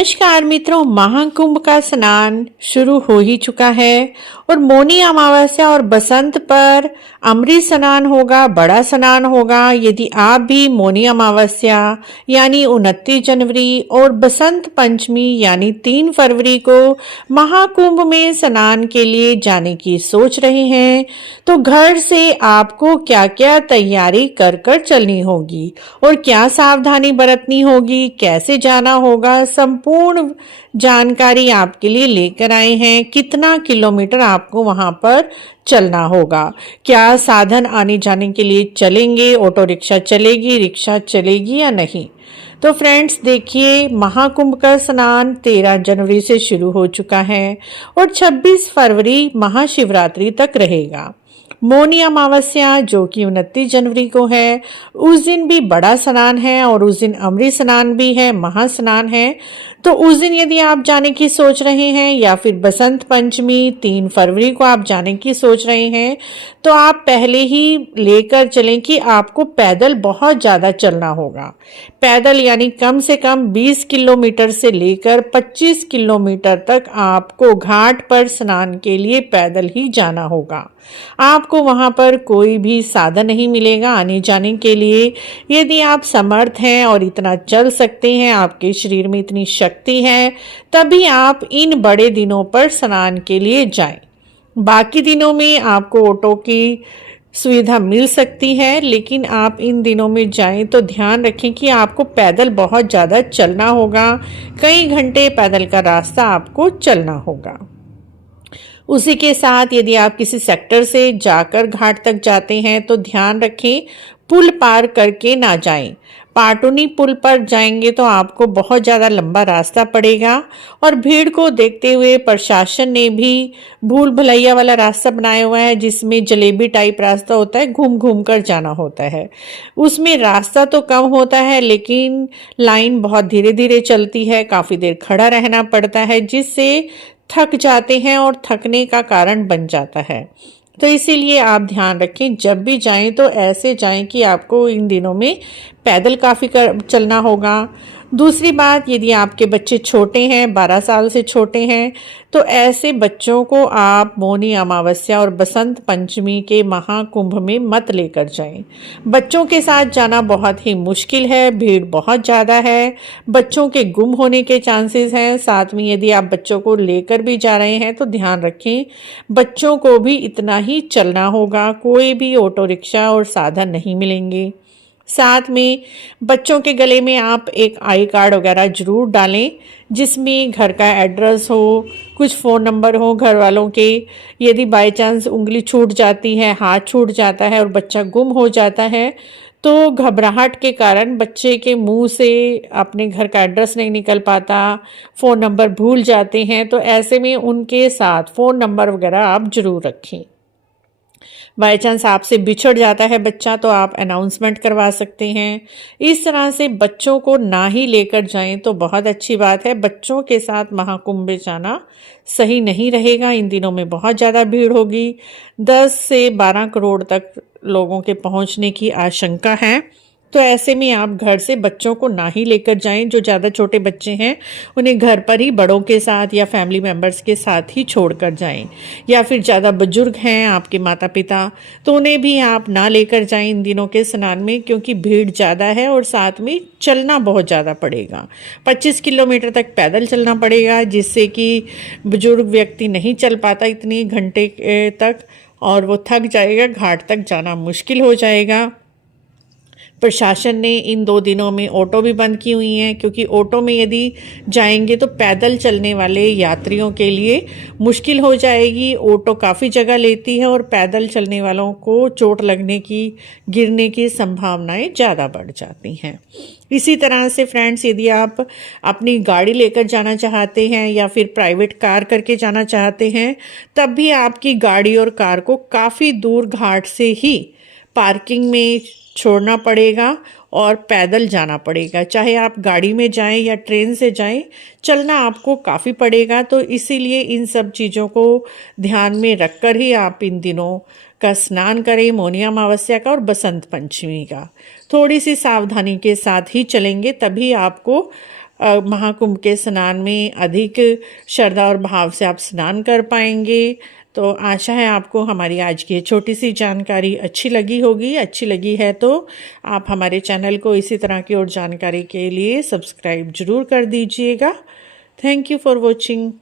नमस्कार मित्रों, महाकुंभ का स्नान शुरू हो ही चुका है और मौनी अमावस्या और बसंत पर अमृत स्नान होगा, बड़ा स्नान होगा। यदि आप भी मौनी अमावस्या यानी 29 जनवरी और बसंत पंचमी यानी 3 फरवरी को महाकुंभ में स्नान के लिए जाने की सोच रहे हैं, तो घर से आपको क्या क्या तैयारी कर कर चलनी होगी और क्या सावधानी बरतनी होगी, कैसे जाना होगा, संपूर्ण जानकारी आपके लिए लेकर आए हैं। कितना किलोमीटर आपको वहां पर चलना होगा, क्या साधन आने जाने के लिए चलेंगे, ऑटो रिक्शा चलेगी, रिक्शा चलेगी या नहीं। तो फ्रेंड्स देखिए, महाकुंभ का स्नान 13 जनवरी से शुरू हो चुका है और 26 फरवरी महाशिवरात्रि तक रहेगा। मौनी अमावस्या जो कि 29 जनवरी को है, उस दिन भी बड़ा स्नान है और उस दिन अमृत स्नान भी है, महास्नान है। तो उस दिन यदि आप जाने की सोच रहे हैं या फिर बसंत पंचमी 3 फरवरी को आप जाने की सोच रहे हैं, तो आप पहले ही लेकर चलें कि आपको पैदल बहुत ज़्यादा चलना होगा। पैदल यानी कम से कम 20 किलोमीटर से लेकर 25 किलोमीटर तक आपको घाट पर स्नान के लिए पैदल ही जाना होगा। आपको वहां पर कोई भी साधन नहीं मिलेगा आने जाने के लिए। यदि आप समर्थ हैं और इतना चल सकते हैं, आपके शरीर में इतनी शक्ति है, तभी आप इन बड़े दिनों पर स्नान के लिए जाएं। बाकी दिनों में आपको ऑटो की सुविधा मिल सकती है, लेकिन आप इन दिनों में जाएं तो ध्यान रखें कि आपको पैदल बहुत ज़्यादा चलना होगा। कई घंटे पैदल का रास्ता आपको चलना होगा। उसी के साथ यदि आप किसी सेक्टर से जाकर घाट तक जाते हैं तो ध्यान रखें, पुल पार करके ना जाएं। पाटुनी पुल पर जाएंगे तो आपको बहुत ज़्यादा लंबा रास्ता पड़ेगा और भीड़ को देखते हुए प्रशासन ने भी भूल भुलैया वाला रास्ता बनाया हुआ है, जिसमें जलेबी टाइप रास्ता होता है, घूम घूम कर जाना होता है। उसमें रास्ता तो कम होता है लेकिन लाइन बहुत धीरे धीरे चलती है, काफ़ी देर खड़ा रहना पड़ता है, जिससे थक जाते हैं और थकने का कारण बन जाता है। तो इसीलिए आप ध्यान रखें, जब भी जाएं तो ऐसे जाएं कि आपको इन दिनों में पैदल काफ़ी चलना होगा। दूसरी बात, यदि आपके बच्चे छोटे हैं, 12 साल से छोटे हैं, तो ऐसे बच्चों को आप मौनी अमावस्या और बसंत पंचमी के महाकुंभ में मत लेकर जाएं। बच्चों के साथ जाना बहुत ही मुश्किल है, भीड़ बहुत ज़्यादा है, बच्चों के गुम होने के चांसेस हैं। साथ में यदि आप बच्चों को लेकर भी जा रहे हैं तो ध्यान रखें, बच्चों को भी इतना ही चलना होगा, कोई भी ऑटो रिक्शा और साधन नहीं मिलेंगे। साथ में बच्चों के गले में आप एक आई कार्ड वगैरह जरूर डालें, जिसमें घर का एड्रेस हो, कुछ फ़ोन नंबर हो घर वालों के। यदि बाय चांस उंगली छूट जाती है, हाथ छूट जाता है और बच्चा गुम हो जाता है, तो घबराहट के कारण बच्चे के मुंह से अपने घर का एड्रेस नहीं निकल पाता, फ़ोन नंबर भूल जाते हैं। तो ऐसे में उनके साथ फ़ोन नंबर वगैरह आप जरूर रखें। बाय चांस आपसे बिछड़ जाता है बच्चा तो आप अनाउंसमेंट करवा सकते हैं। इस तरह से बच्चों को ना ही लेकर जाएं तो बहुत अच्छी बात है। बच्चों के साथ महाकुंभ में जाना सही नहीं रहेगा। इन दिनों में बहुत ज़्यादा भीड़ होगी, 10 से 12 करोड़ तक लोगों के पहुंचने की आशंका है। तो ऐसे में आप घर से बच्चों को ना ही लेकर जाएं। जो ज़्यादा छोटे बच्चे हैं उन्हें घर पर ही बड़ों के साथ या फैमिली मेम्बर्स के साथ ही छोड़कर जाएं, या फिर ज़्यादा बुजुर्ग हैं आपके माता पिता, तो उन्हें भी आप ना लेकर जाएं इन दिनों के स्नान में, क्योंकि भीड़ ज़्यादा है और साथ में चलना बहुत ज़्यादा पड़ेगा। 25 किलोमीटर तक पैदल चलना पड़ेगा, जिससे कि बुजुर्ग व्यक्ति नहीं चल पाता इतने घंटे तक और वो थक जाएगा, घाट तक जाना मुश्किल हो जाएगा। प्रशासन ने इन 2 दिनों में ऑटो भी बंद की हुई हैं, क्योंकि ऑटो में यदि जाएंगे तो पैदल चलने वाले यात्रियों के लिए मुश्किल हो जाएगी। ऑटो काफ़ी जगह लेती है और पैदल चलने वालों को चोट लगने की, गिरने की संभावनाएं ज़्यादा बढ़ जाती हैं। इसी तरह से फ्रेंड्स, यदि आप अपनी गाड़ी लेकर जाना चाहते हैं या फिर प्राइवेट कार करके जाना चाहते हैं, तब भी आपकी गाड़ी और कार को काफ़ी दूर घाट से ही पार्किंग में छोड़ना पड़ेगा और पैदल जाना पड़ेगा। चाहे आप गाड़ी में जाएं या ट्रेन से जाएं, चलना आपको काफ़ी पड़ेगा। तो इसीलिए इन सब चीज़ों को ध्यान में रखकर ही आप इन दिनों का स्नान करें, मौनी अमावस्या का और बसंत पंचमी का। थोड़ी सी सावधानी के साथ ही चलेंगे, तभी आपको महाकुंभ के स्नान में अधिक श्रद्धा और भाव से आप स्नान कर पाएंगे। तो आशा है आपको हमारी आज की छोटी सी जानकारी अच्छी लगी होगी। अच्छी लगी है तो आप हमारे चैनल को इसी तरह की और जानकारी के लिए सब्सक्राइब जरूर कर दीजिएगा। Thank you for watching.